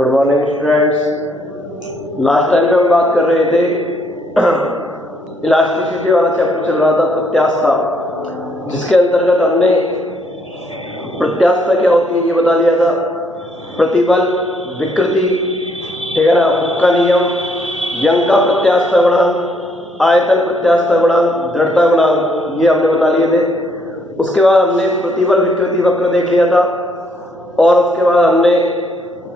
Good morning students. Last time पे हम बात कर रहे थे इलास्टिसिटी वाला चैप्टर चल रहा था, प्रत्यास्थता, जिसके अंतर्गत हमने प्रत्यास्थता क्या होती है ये बता लिया था। प्रतिबल, विकृति, ठीक है ना, हुक का नियम, यंग का प्रत्यास्थता गुणांक, आयतन प्रत्यास्थता गुणांक, दृढ़ता गुणांक, ये हमने बता लिए थे। उसके बाद हमने प्रतिबल विकृति वक्र देख लिया था और उसके बाद हमने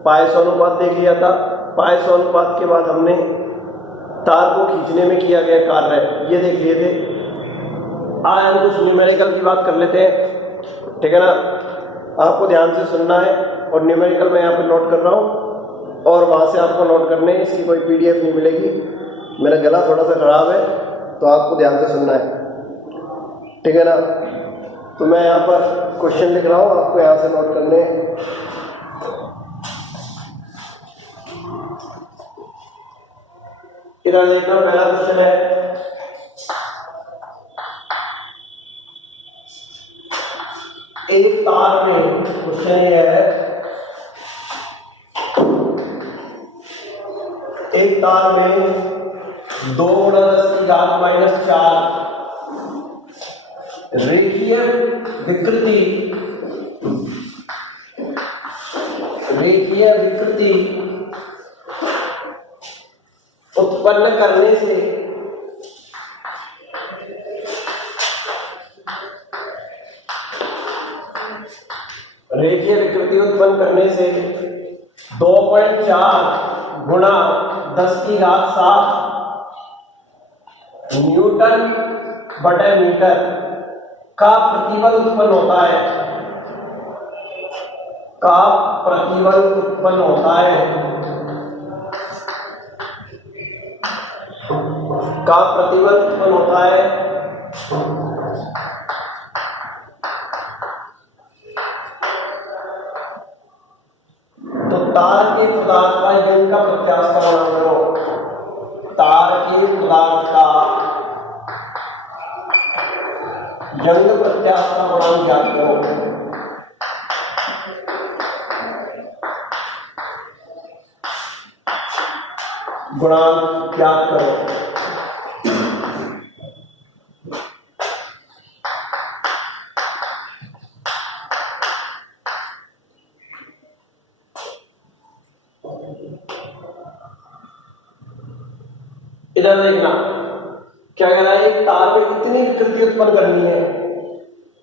पायसो अनुपात देख लिया था। पायसो अनुपात के बाद हमने तार को खींचने में किया गया कार्य ये देख लिए थे। आज हम कुछ न्यूमेरिकल की बात कर लेते हैं, ठीक है ना। आपको ध्यान से सुनना है और न्यूमेरिकल मैं यहाँ पे नोट कर रहा हूँ और वहाँ से आपको नोट करने हैं। इसकी कोई PDF नहीं मिलेगी, मेरा गला थोड़ा सा खराब है तो आपको ध्यान से सुनना है, ठीक है ना। तो मैं यहाँ पर क्वेश्चन लिख रहा हूँ, आपको यहाँ से नोट करने हैं। इधर देखना, पहला क्वेश्चन है एक तार में, क्वेश्चन ये है एक तार में 2 × 10⁻⁴ रेखीय विकृति उत्पन्न करने से रेखीय विकृति उत्पन्न करने से 2.4 × 10⁻⁷ Nm/मीटर का प्रतिबल उत्पन्न होता है, का प्रतिबल उत्पन्न होता है, का प्रतिबल उत्पन्न होता है। तो तार के पदार्थ का यंग का प्रत्यास्थता गुणांक करो। तार के पदार्थ का यंग प्रत्यास्थता गुणांक ज्ञात करो। गुणांक ज्ञात करो। इधर देखना क्या कह रहा है, एक तार में कितनी विकृति उत्पन्न करनी है,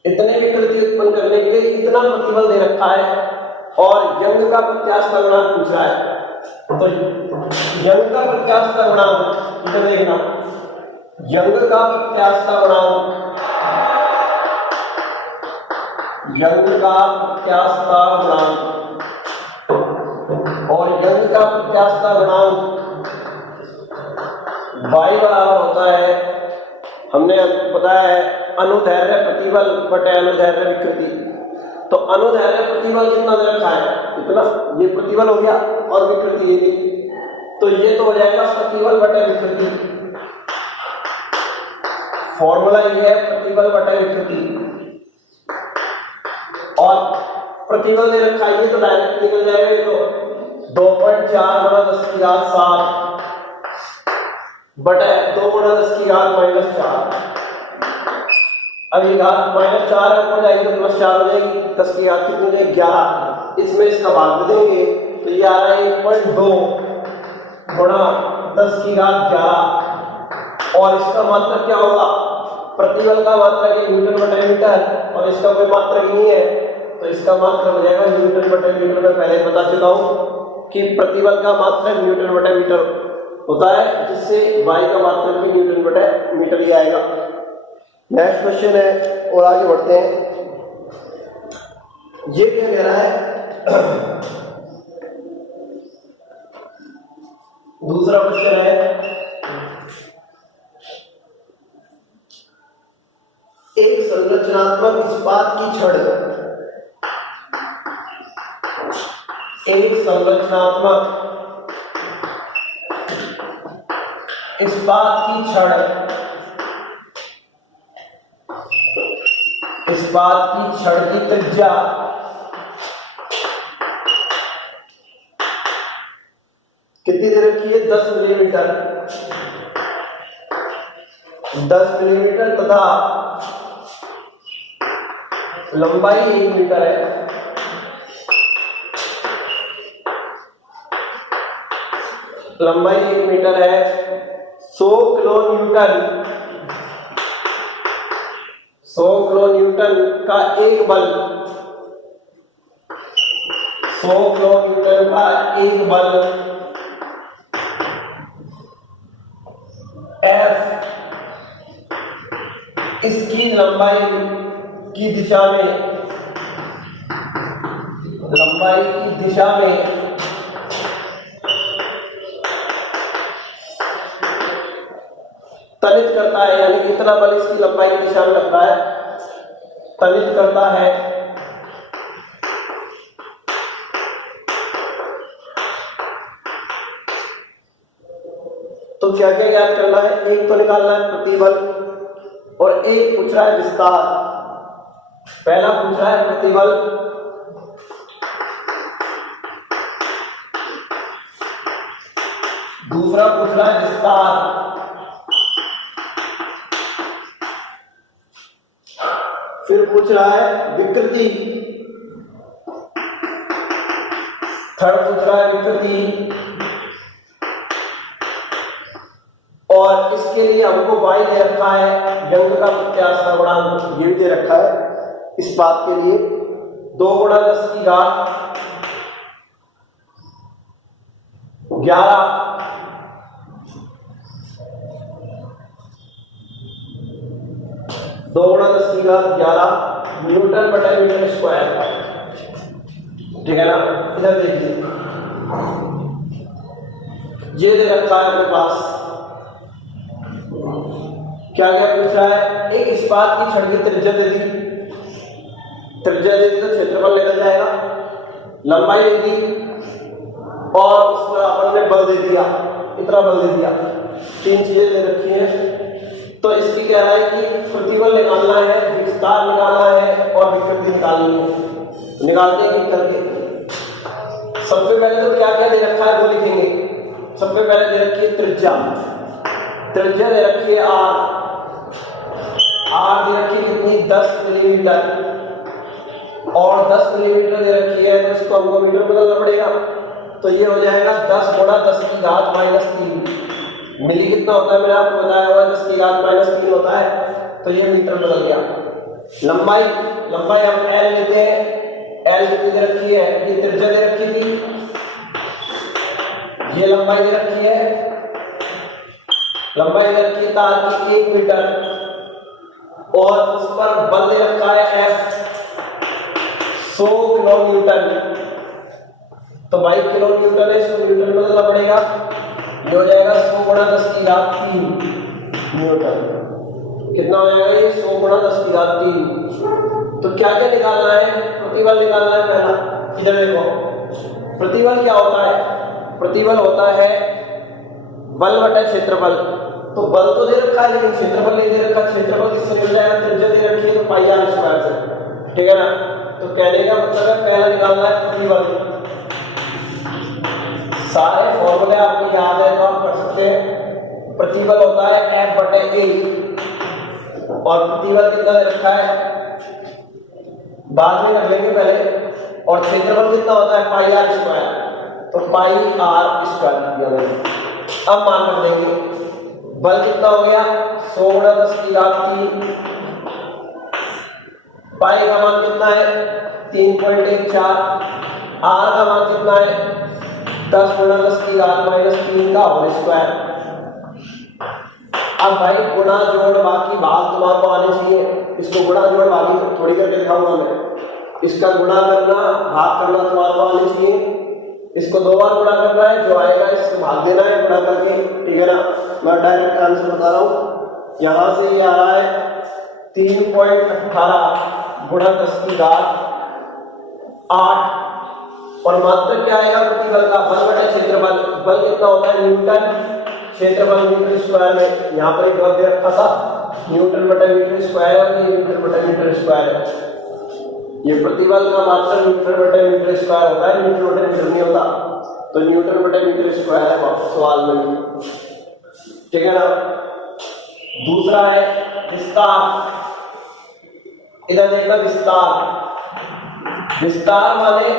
इतने विकृति उत्पन्न करने के लिए इतना प्रतिबल दे रखा है और यंग का प्रत्यास्थता गुणांक पूछ रहा है। तो यंग का प्रत्यास्थता गुणांक, इधर देखना, यंग का प्रत्यास्थता गुणांक, यंग का प्रत्यास्थता गुणांक और यंग का प्रत्यास्थता गुणांक y बराबर होता है, हमने पता है, अनुदैर्घ्य प्रतिबल बटे अनुदैर्घ्य विकृति। तो अनुदैर्घ्य प्रतिबल कितना दे रखा है, इतना, ये प्रतिबल हो गया और विकृति ये भी, तो ये तो हो जाएगा प्रतिबल बटे विकृति। फॉर्मूला ये है प्रतिबल बटे विकृति और प्रतिबल दे रखा है, ये तो डायरेक्ट निकल जाएगा। ये तो 2.4 × 10⁻⁷ बटे 2 × 10⁻⁴। अब ये घात -4 ऊपर जाएगी तो +4 हो जाएगी, 10 की घात कितनी हो जाएगी 11। इसमें इसका भाग देंगे तो ये आ रहा है 1.2 × 10⁻11 और इसका मात्रक क्या होगा, प्रतिबल का मात्रक है Nm/मीटर और इसका कोई मात्रक नहीं है तो इसका मात्रक हो जाएगा Nm/मीटर। मैं पहले बता चुका हूं कि प्रतिबल का मात्रक Nm/मीटर होता है, जिससे y का मात्रक भी Nm/मीटर ही आएगा। नेक्स्ट क्वेश्चन है और आगे बढ़ते हैं। ये क्या कह रहा है, दूसरा क्वेश्चन है, एक संरचनात्मक इस्पात की छड़, एक संरचनात्मक इस्पात की छड़, इस्पात की छड़ की त्रिज्या विकृति दे रखी है 10 मिलीमीटर, 10 मिलीमीटर तथा लंबाई 1 मीटर है। लंबाई 1 मीटर है। 100 किलो न्यूटन, 100 किलो न्यूटन का एक बल, 100 किलो न्यूटन का एक बल F इसकी लंबाई की दिशा में, लंबाई की दिशा में तनित करता है, यानी कि इतना बल इसकी लंबाई की दिशा में लगता है, तनित करता है। तो क्या क्या याद करना है? एक तो निकालना है प्रतिबल और एक पूछ रहा है विस्तार। पहला पूछ रहा है प्रतिबल, दूसरा पूछ रहा है विस्तार। फिर पूछ रहा है विकृति, थर्ड पूछ रहा है विकृति। और इसके लिए हमको y दे रखा है, व्यंग का प्रत्यास्थ गुणांक ये भी दे रखा है। इस बात के लिए 2 गुणा 10 की घात 11 2 गुणा 10 की घात 11 न्यूटन बटा मीटर स्क्वायर। ठीक है ना? इधर देखिए, ये दे रखा है अपने पास। क्या क्या पूछ रहा है? एक इस्पात की छड़ की त्रिज्या दे दी, त्रिज्या दे दी तो क्षेत्रफल निकल जाएगा, लंबाई दे दी और उसमें अपन ने बल दे दिया, इतना बल दे दिया। 3 चीजें दे रखी हैं। तो इसकी कह रहा है कि प्रतिबल निकालना है, विस्तार निकालना है और विकृति निकालनी है। निकालते हैं करके। सबसे पहले तो क्या क्या दे रखा है वो लिखेंगे। सबसे पहले दे रखी है त्रिज्या, त्रिज्या दे रखी है R, R दे रखी है कितनी? 10 मिलीमीटर और 10 मिलीमीटर दे रखी है, तो इसको हमको मीटर बदलना पड़ेगा। तो ये हो जाएगा 10 गुणा 10 की घात -3। मिली कितना होता है मैंने आपको बताया हुआ, 10 की घात -3 होता है, तो ये मीटर बदल गया। लंबाई, लंबाई हम L लेते हैं, L कितनी दे रखी है? ये त्रिज्या दे रखी थी, ये लंबाई दे रखी है, लंबाई दे रखी है तार की 1 मीटर और उस पर बल दे रखा है F 100 किलो न्यूटन। तो भाई किलो न्यूटन है, इसको न्यूटन में बदलना पड़ेगा। ये हो जाएगा 100 गुणा 10 की घात 3 न्यूटन। कितना हो जाएगा ये? 100 गुणा 10 की घात 3। तो क्या क्या निकालना है? प्रतिबल निकालना है पहला। इधर देखो, प्रतिबल क्या होता है? प्रतिबल होता है बल बटा क्षेत्रफल। तो बल तो दे रखा है लेकिन क्षेत्रफल नहीं दे रखा। क्षेत्रफल किससे मिल जाएगा? त्रिज्या दे रखी है तो पाई r स्क्वायर से। ठीक है ना? तो कहने का मतलब है पहला निकालना है प्रतिबल। सारे फॉर्मूले आपको याद है तो आप कर सकते हैं। प्रतिबल होता है F बटे A और प्रतिबल कितना दे रखा है बाद में कर लेंगे पहले। और क्षेत्रफल कितना होता है? पाई r स्क्वायर। तो पाई r स्क्वायर दिया मैंने। अब मान रख देंगे बल कितना हो गया? 100 गुणा 10 की घात 3। पाई का मान कितना है? 3.14। r का मान कितना है? 10 गुणा 10 की घात -3 का होल स्क्वायर। अब भाई गुणा जोड़ बाकी भाग तुम्हारे को आने चाहिए। इसको गुणा जोड़ बाकी थोड़ी करके दिखाऊंगा मैं। इसका गुणा करना, भाग करना तुम्हारे को आने चाहिए। इसको 2 बार गुणा करना है, जो आएगा इसको भाग देना है गुणा करके। ठीक है ना? मैं डायरेक्ट आंसर बता रहा हूँ। यहाँ से ये आ रहा है 3.18 गुणा 10 की घात 8 और मात्रक क्या आएगा? प्रतिबल का बल बटा क्षेत्रफल। बल कितना होता है? न्यूटन, क्षेत्रफल मीटर स्क्वायर में। यहाँ पर एक और दे रखा था न्यूटन बटा मीटर स्क्वायर और ये मीटर बटा मीटर स्क्वायर है। ये प्रतिबल का मात्रक मीटर बटा मीटर स्क्वायर होता है, मीटर बटा मीटर नहीं होता। तो न्यूटन बटे मीटर स्क्वायर है सवाल में, ठीक है ना। दूसरा है विस्तार। इधर देखना विस्तार। विस्तार माने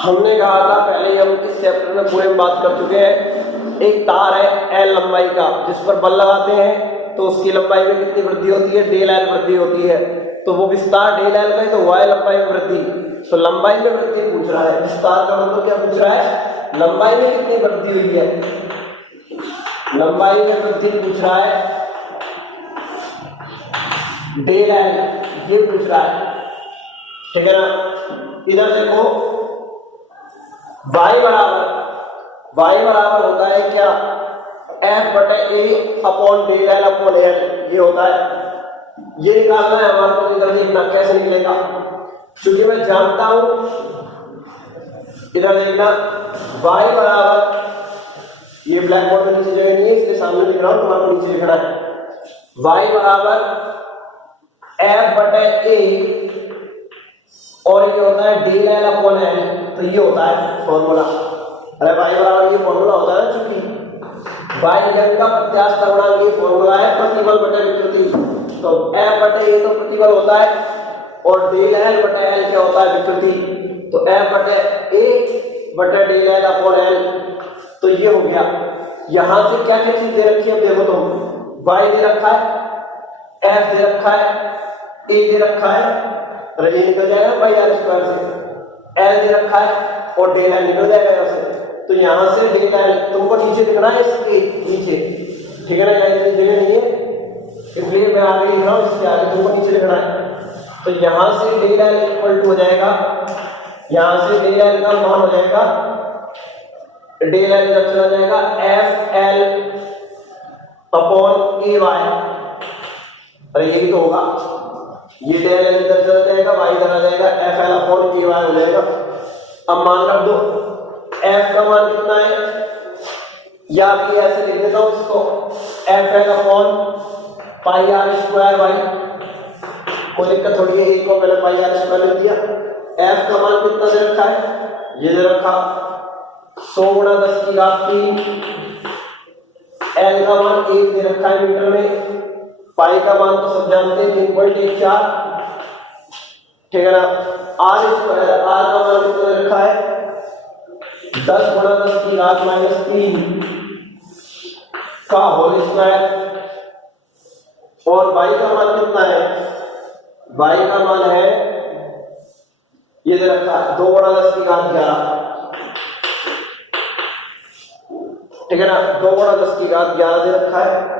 हमने कहा था पहले, हम इस चैप्टर में पूरे में बात कर चुके हैं, एक तार है एल लंबाई का, जिस पर बल लगाते हैं तो उसकी लंबाई में कितनी वृद्धि होती है, डेल एल वृद्धि होती है। तो वो विस्तार डेल एल का, तो वाई लंबाई में वृद्धि, तो लंबाई में वृद्धि पूछ रहा है। विस्तार का मतलब क्या पूछ रहा है, लंबाई में कितनी वृद्धि हुई है, लंबाई में वृद्धि पूछ रहा है, डेल एल ये पूछ रहा है, ठीक है ना। इधर देखो y बराबर होता है क्या, f बटे a upon del L upon L, ये होता है। ये निकालना है हमारे को। इधर देखना कैसे निकलेगा, क्योंकि मैं जानता हूं, इधर देखना y बराबर, ये ब्लैक बोर्ड में नीचे जगह नहीं है इसलिए सामने लिख रहा हूं, तुम्हारे को नीचे लिखना है। y बराबर f बटे a और ये होता है डेल एल अपॉन एल, तो ये होता है फॉर्मूला। अरे y बराबर ये फॉर्मूला होता है, चूंकि y यंग का प्रत्यास्थ गुणांक ये फॉर्मूला है प्रतिबल बटे विकृति। तो f बटे a तो प्रतिबल होता है और डेल एल बटे एल क्या होता है, विकृति। तो f बटे a बटे डेल एल अपॉन एल, तो ये हो गया। यहां से क्या क्या चीज दे रखी है, अब देखो तुम, y दे रखा है, f दे रखा है, a दे रखा है, अरे ये निकल जाएगा पाई आर स्क्वायर से, एल दे रखा है और डेल एल निकल जाएगा यहाँ से। तो यहाँ से डेल एल तुमको नीचे दिखना है, इसके नीचे, ठीक है ना, यहाँ इतनी जगह नहीं है इसलिए मैं आगे लिख रहा हूँ, इसके आगे तुमको नीचे लिखना है। तो यहाँ से डेल एल इक्वल टू हो जाएगा, यहाँ से डेल एल का मान हो जाएगा, डेल एल जब चला जाएगा एफ एल अपॉन ए वाई, अरे ये भी तो होगा, ये डेल एल इधर चला जाएगा, वाई इधर आ जाएगा, एफ एल अपॉन ए वाई हो जाएगा। अब मान रख दो एफ का मान कितना है, या कि ऐसे लिख देता हूं इसको, F L upon pi R square Y, कोई दिक्कत थोड़ी है, एक को मैंने पाई आर स्क्वायर लिख दिया। एफ का मान कितना दे रखा है, ये दे रखा 100 गुणा 10 की घात 3, एल का मान 1 दे रखा है मीटर में, पाई का मान तो सब जानते हैं 3.14, ठीक है ना। आर स्क्वायर, आर का मान कितना दे रखा है 10 गुणा 10 की घात -3 का होल स्क्वायर, और y का मान कितना है, y का मान है ये दे रखा है 2 गुणा 10 की घात 11, ठीक है ना, 2 गुणा 10 की घात 11 दे रखा है।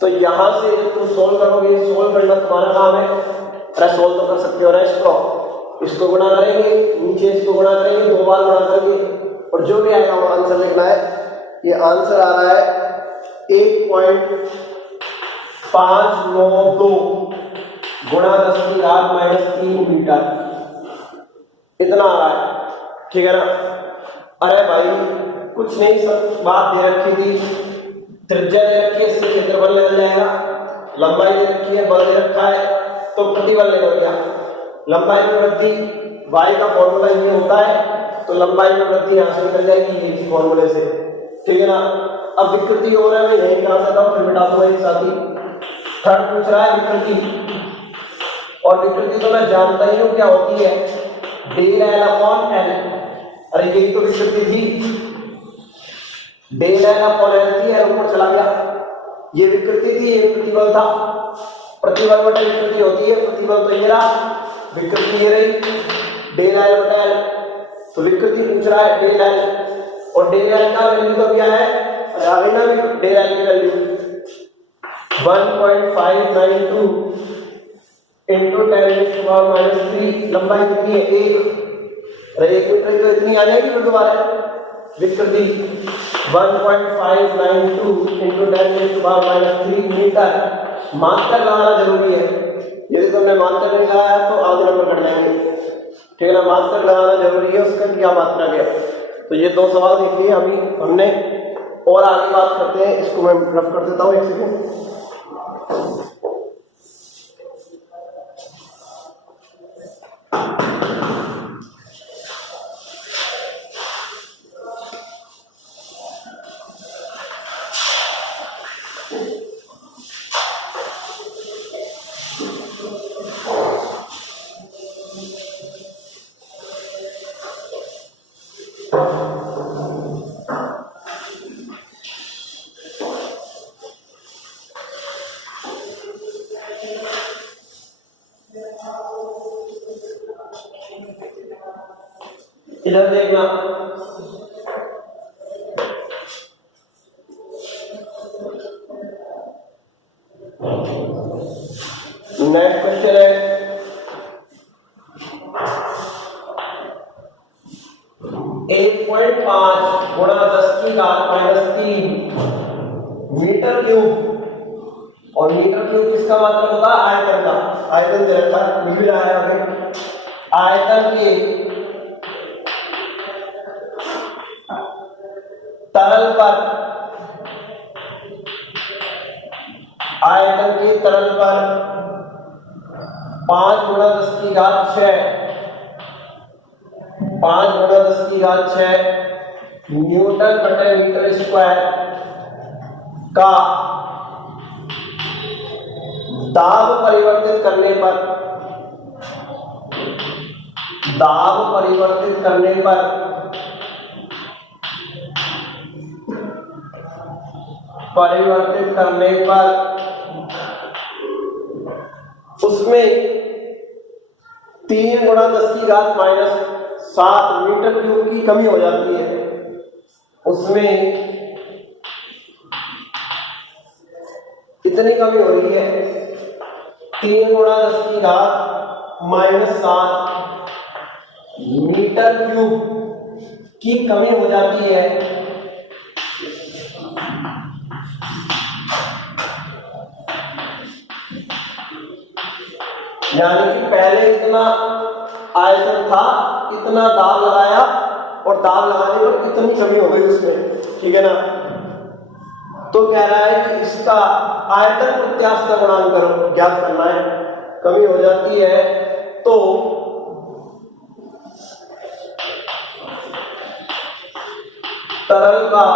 तो यहां से जब तुम सोल्व करोगे, सोल्व करना तुम्हारा काम है, अरे सोल्व तो कर सकते हो ना, इसको गुणा करेंगे, नीचे इसको गुणा करेंगे, 2 बार गुणा करेंगे और जो भी आएगा वो आंसर लिखना है। ये आंसर आ रहा है 1.592 गुणा 10 की घात -3 मीटर, इतना आ रहा है, ठीक है ना। अरे भाई कुछ नहीं, सब बात दे रखी थी, त्रिज्या दे रखी है, इससे क्षेत्रफल निकल जाएगा, लंबाई दे रखी है, बल दे रखा है, तो प्रतिबल निकल गया। लंबाई में वृद्धि, y का फॉर्मूला ये होता है, तो लंबाई में वृद्धि यहाँ से निकल जाएगी ये फॉर्मूले से, ठीक है ना। अब विकृति हो रहा है, मैं यही कहा सकता हूँ, फिर मिटा दूंगा एक साथ ही। थर्ड पूछ रहा है विकृति, और विकृति तो मैं जानता ही हूँ क्या होती है, डेल एल अपॉन एल, अरे यही तो विकृति थी, डेल एल अपॉन एल थी, एल ऊपर चला गया, ये विकृति थी, ये प्रतिबल था, प्रतिबल बटे विकृति होती है, प्रतिबल तो ये रहा, विकृति ये रही, डेल एल बटे एल, तो विकृति पूछ रहा है डेल एल, और डेल एल का वैल्यू तो क्या है, आगे ना भी डेल एल की वैल्यू 1.592 इंटू 10⁻³ लंबाई कितनी है 1, अरे 1 मीटर की तो इतनी आ जाएगी फिर दोबारा विकृति 1.592 इंटू 10⁻³ मीटर। मात्रा लगाना जरूरी है, यदि तुमने मात्रा नहीं लगाया तो आगे नंबर कट जाएंगे, ठीक है ना। मात्रा लगाना जरूरी है, उसका क्या मात्रा है। तो ये 2 सवाल देख लिए हमने, और आगे बात करते हैं, इसको मैं रफ कर देता हूँ एक सेकेंड। इधर देखना, नेक्स्ट क्वेश्चन है 1.5 गुणा 10⁻³ मीटर क्यूब। और मीटर क्यूब किसका मात्रक होता है? आयतन का। आयतन दे रखा है, मिल रहा है हमें। आयतन के तरल पर, आयतन के तरल पर 5 गुणा 10⁻6 न्यूटन बटे मीटर स्क्वायर का दाब परिवर्तित करने पर, उसमें 3 गुणा 10⁻⁷ मीटर क्यूब की कमी हो जाती है। उसमें इतनी कमी हो रही है, 3 गुणा 10⁻⁷ मीटर क्यूब की कमी हो जाती है। यानी कि पहले इतना आयतन था, इतना दाब लगाया और दाब लगाने पर इतनी कमी हो गई उसमें, ठीक है ना। तो कह रहा है कि इसका आयतन प्रत्यास्थ गुणांक ज्ञात करना है। कमी हो जाती है तो तरल का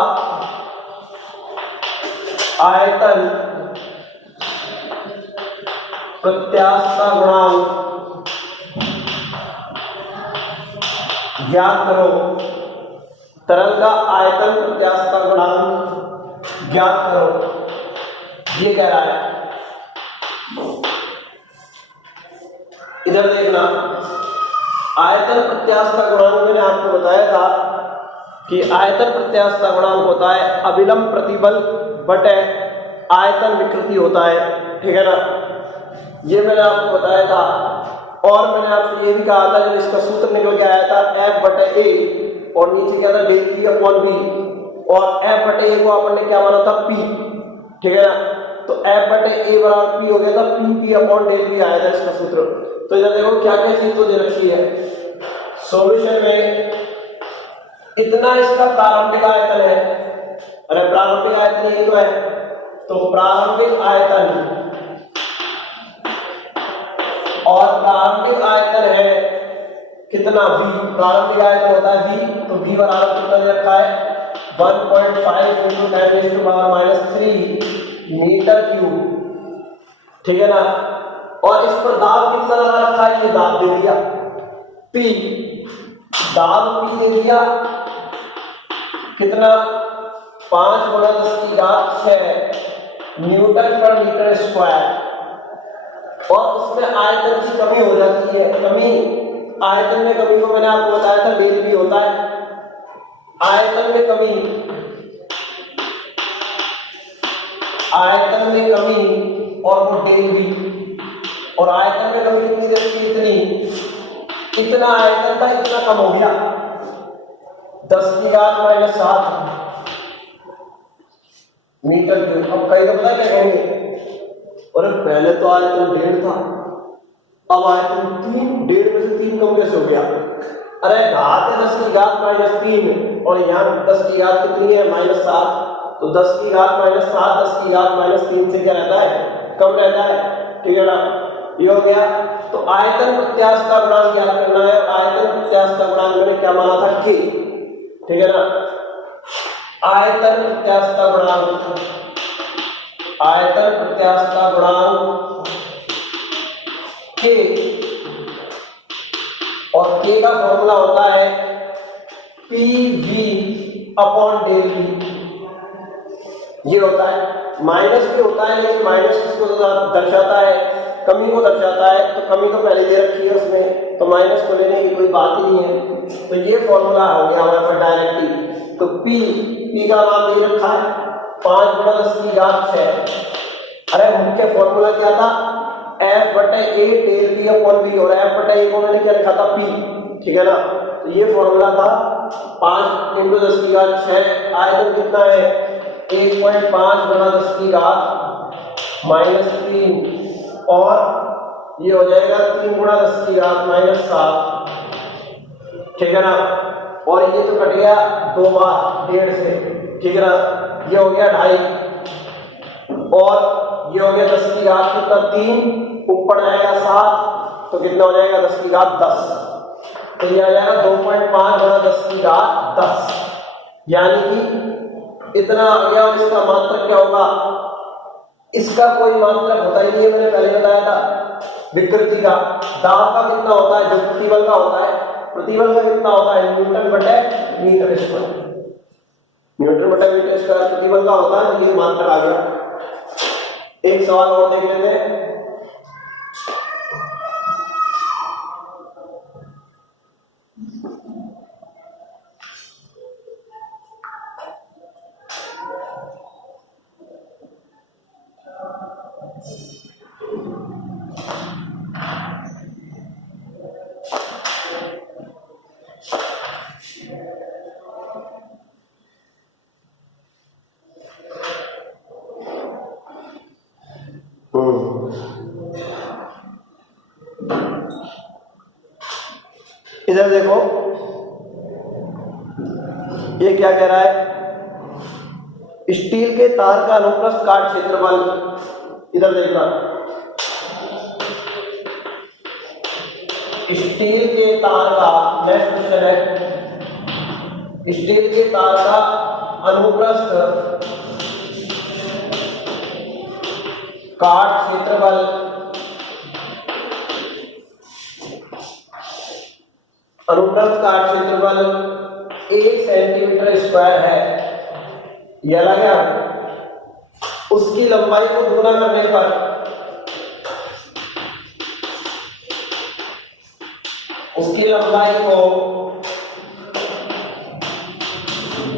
आयतन प्रत्यास्थ गुणांक ज्ञात करो। तरल का आयतन प्रत्यास्थ गुणांक ज्ञात करो, ये कह रहा है। इधर देखना, आयतन प्रत्यास्थ गुणांक मैंने आपको बताया था कि आयतन प्रत्यास्थ गुणांक होता है अभिलंब प्रतिबल बटे आयतन विकृति होता है, ठीक है ना। ये मैंने आपको बताया था। और मैंने आपसे ये भी कहा था, जब इसका सूत्र निकल के आया था F/A और नीचे क्या था ΔP/V, और F/A को अपन ने क्या माना था P, ठीक है ना। तो F/A बराबर P हो गया था, P/ΔP आया था इसका सूत्र। तो इधर देखो क्या क्या चीज तो दे रखी है सॉल्यूशन में। इतना इसका प्रारंभिक आयतन है, अरे प्रारंभिक आयतन ये तो है, तो प्रारंभिक आयतन और प्रारंभिक आयतन है कितना V। प्रारंभिक आयतन होता है V, तो V बराबर कितना दे रखा है 1.5 × 10⁻³ मीटर क्यूब, ठीक है ना। और इस पर दाब कितना लगा रखा है, ये दाब दे दिया P, दाब P दे दिया कितना 5 गुणा 10⁻⁶ न्यूटन पर मीटर स्क्वायर। और उसमें आयतन की कमी हो जाती है। कमी, आयतन में कमी को मैंने आपको बताया था ΔP होता है। आयतन में कमी, आयतन में कमी और वो ΔP। और आयतन में कमी कितनी देखी, इतनी, इतना आयतन था, इतना कम हो गया 10⁻⁷ मीटर क्यूब। अब कई तो पता क्या कहेंगे, और पहले तो आयतन 1.5 था, अब आयतन 3, 1.5 में से 3 कम कैसे हो गया? अरे घात है 10⁻³ और यहाँ 10⁻³ कितनी है -7, तो 10⁻⁷ 10⁻³ से क्या रहता है, कम रहता है, ठीक है ना। ये हो गया। तो आयतन प्रत्यास्थ गुणांक ज्ञात करना है। आयतन प्रत्यास्थ गुणांक मैंने क्या माना था K, ठीक है ना। आयतन प्रत्यास्थ गुणांक, आयतन प्रत्यास्थ गुणांक K, और K का फॉर्मूला होता है P V upon del P, ये होता है। माइनस भी होता है, लेकिन माइनस किसको दर्शाता है? कमी को दर्शाता है, तो कमी तो पहले दे रखी है उसमें, तो माइनस को लेने की कोई बात ही नहीं है। तो ये फॉर्मूला हो गया हमारे पास डायरेक्टली। तो पी का मान दे रखा है 5 × 10⁶। अरे मुख्य फॉर्मूला क्या था? F/A del P upon we, और F/A को मैंने क्या लिखा था? पी, ठीक है ना। तो ये फॉर्मूला था 5 × 10⁶। आयतन कितना है? 1.5 × 10⁻³ और ये हो जाएगा 3 × 10⁻⁷, ठीक है ना। और ये तो कट गया 2 बार 1.5 से, ठीक है ना। ये हो गया 2.5 और ये हो गया 10⁻³ ऊपर आएगा 7, तो कितना हो जाएगा? 10⁻10। तो ये आ जाएगा 2.5 × 10⁻10, यानी कि इतना आ गया। और इसका मात्रक क्या होगा? इसका कोई मात्रक होता ही नहीं है, मैंने पहले बताया था। विकृति का दाब का कितना होता है? जो प्रतिबल का होता है, प्रतिबल का कितना होता है? Newton per metre square. न्यूटन/मीटर स्क्वायर प्रतिबल का होता है, तो ये मात्रक आ गया। एक सवाल और देख लेते हैं। इधर देखो, ये क्या कह रहा है? स्टील के तार का अनुप्रस्थ काट क्षेत्रफल। इधर देखना, स्टील के तार का, नेक्स्ट क्वेश्चन है, स्टील के तार का अनुप्रस्थ काट क्षेत्रफल, अनुप्रस्थ काट क्षेत्रफल 1 सेंटीमीटर स्क्वायर है। यह लगा, उसकी लंबाई को दुगना करने पर उसकी लंबाई को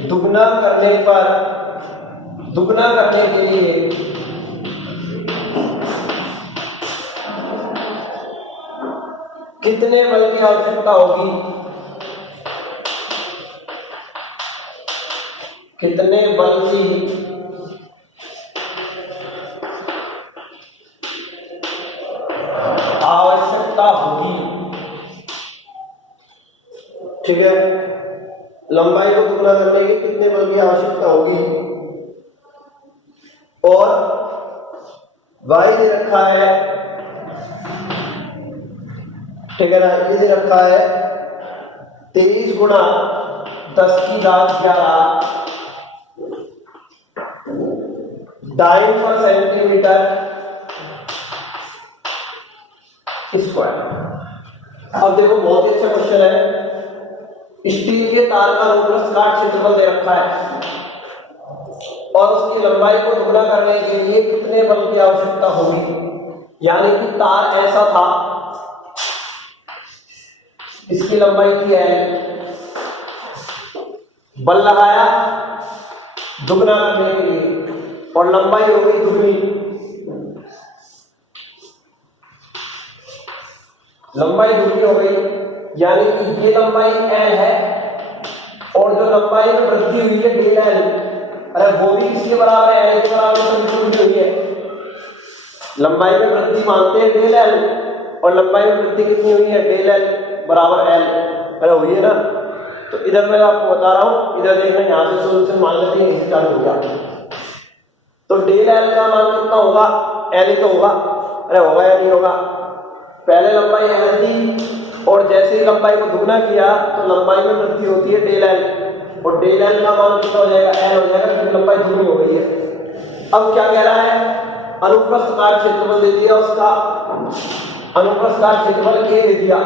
दुगना करने के लिए कितने बल की आवश्यकता होगी? कितने बल की आवश्यकता होगी? ठीक है, लंबाई को दुगना करने की कितने बल की आवश्यकता होगी? और y दे रखा है, ठीक है ना। ये दे रखा है 23 × 10⁻11 डाइन पर सेंटीमीटर स्क्वायर। अब देखो, बहुत ही अच्छा क्वेश्चन है। स्टील के तार का अनुप्रस्थ काट क्षेत्रफल दे रखा है और उसकी लंबाई को दुगना करने के लिए कितने बल की आवश्यकता होगी? यानी कि तार ऐसा था, इसकी लंबाई की है, बल लगाया दुगना करने के लिए और लंबाई हो गई दुगनी। लंबाई दुगनी हो गई, यानी कि ये लंबाई L है और जो लंबाई में वृद्धि हुई है डेल L, अरे वो भी किसके बराबर है? L के बराबर तो हुई है। लंबाई में वृद्धि मानते हैं डेल L और लंबाई में वृद्धि कितनी हुई है? डेल L बराबर L, अरे हुई है ना। तो इधर मैं आपको बता रहा हूं, इधर देखना, यहां से सोल्यूशन मान लेते हैं, इसे चालू हो गया। तो डेल L का मान कितना होगा? L ही तो होगा, अरे होगा या नहीं होगा? पहले लंबाई L थी और जैसे ही लंबाई को दुगना किया तो लंबाई में वृद्धि होती है डेल L, और डेल L का मान कितना हो जाएगा? L हो जाएगा, क्योंकि लंबाई दुगनी हो गई है। अब क्या कह रहा है? अनुप्रस्थ काट क्षेत्रफल दे दिया, उसका अनुप्रस्थ काट क्षेत्रफल A दे दिया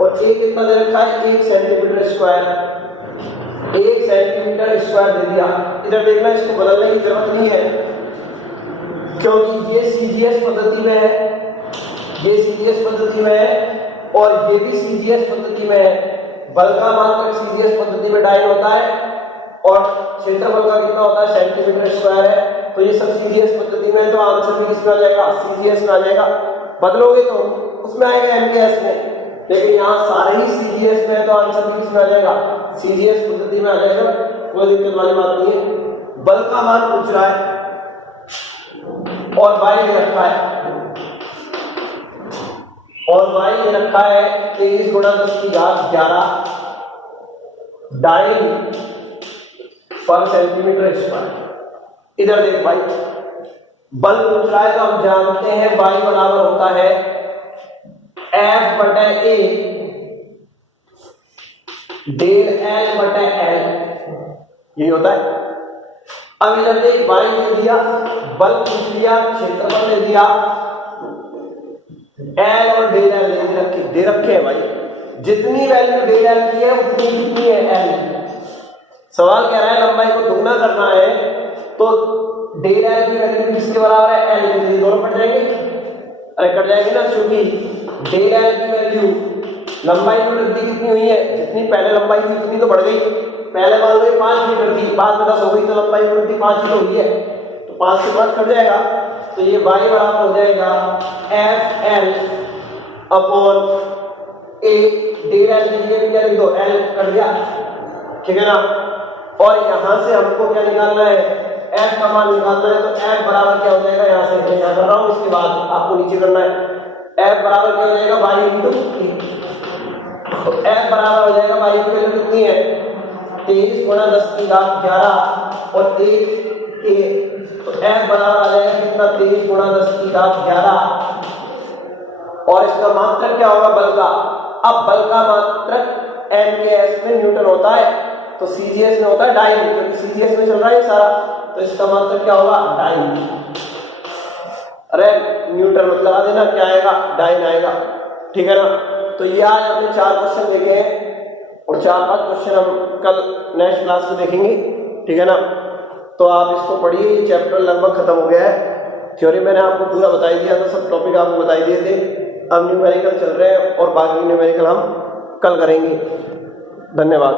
और A कितना दे रखा है? 1 सेंटीमीटर स्क्वायर। 1 सेंटीमीटर स्क्वायर दे दिया। इधर देखना, इसको बदलने की जरूरत नहीं है क्योंकि ये सीजीएस पद्धति में है, ये सीजीएस पद्धति में है और ये भी सीजीएस पद्धति में है। बल का मान सीजीएस पद्धति में डाइन होता है और क्षेत्रफल का कितना होता है, सेंटीमीटर स्क्वायर है। तो ये सब सीजीएस पद्धति में है, तो आंसर भी किसमें आ जाएगा, सीजीएस में आ जाएगा। बदलोगे तो उसमें आएगा एमकेएस में, लेकिन यहाँ सारे ही सीजीएस में है तो आंसर भी किसमें आ जाएगा, सीजीएस पद्धति में आ जाएगा। कोई दिक्कत वाली बात नहीं है। बल का मान पूछ रहा है और वाई दे रखा है, और वाई दे रखा है 23 × 10⁻11 डाइन पर सेंटीमीटर स्क्वायर। इधर देख भाई, बल पूछ रहा है तो हम जानते हैं वाई बराबर होता है F/A डेल L/L, यही होता है। अब इधर देख, वाई दे दिया, बल पूछ लिया, क्षेत्रफल दे दिया, L और डेल L दे रखे हैं भाई। जितनी वैल्यू डेल L की है उतनी कितनी है L। सवाल कह रहा है लंबाई को दुगना करना है तो डेल L की वैल्यू किसके बराबर है, L के। दोनों कट जाएंगे, अरे कट जाएंगे ना, क्योंकि डेल L की वैल्यू लंबाई में वृद्धि कितनी हुई है, जितनी पहले लंबाई थी उतनी तो बढ़ गई। पहले मान लो 5 मीटर थी, बाद में 10 हो गई, तो लंबाई में वृद्धि 5 ही हुई है, तो 5 से 5 कट जाएगा। तो ये y बराबर हो जाएगा FL/A डेल L की जगह क्या लिख दो, L कट गया, ठीक है ना। और यहां से हमको क्या निकालना है, F का मान निकालना है। तो F बराबर क्या हो जाएगा, यहां से मैं क्या कर रहा हूं, इसके बाद आपको नीचे करना है। F बराबर क्या हो जाएगा, y × a। तो F बराबर हो जाएगा, y की वैल्यू कितनी है, 23 × 10⁻11 और 1 के, तो F बराबर आ जाएगा कितना, 23 × 10⁻11 और इसका मात्रक क्या होगा, बल का। अब बल का मात्रक एमकेएस में न्यूटन होता है, तो सीजीएस में होता है डाइन, क्योंकि सीजीएस में चल रहा है सारा, तो इसका मात्रक क्या होगा, डाइन। अरे न्यूटन मत लगा देना, क्या आएगा, डाइन आएगा, ठीक है ना। तो ये आज हमने 4 क्वेश्चन देखे हैं और 4-5 क्वेश्चन हम कल नेक्स्ट क्लास में देखेंगे, ठीक है ना। तो आप इसको पढ़िए, ये चैप्टर लगभग खत्म हो गया है। थ्योरी मैंने आपको पूरा बता ही दिया था, सब टॉपिक आपको बता दिए थे। अब न्यूमेरिकल चल रहे हैं और बाकी न्यूमेरिकल हम कल करेंगे। धन्यवाद।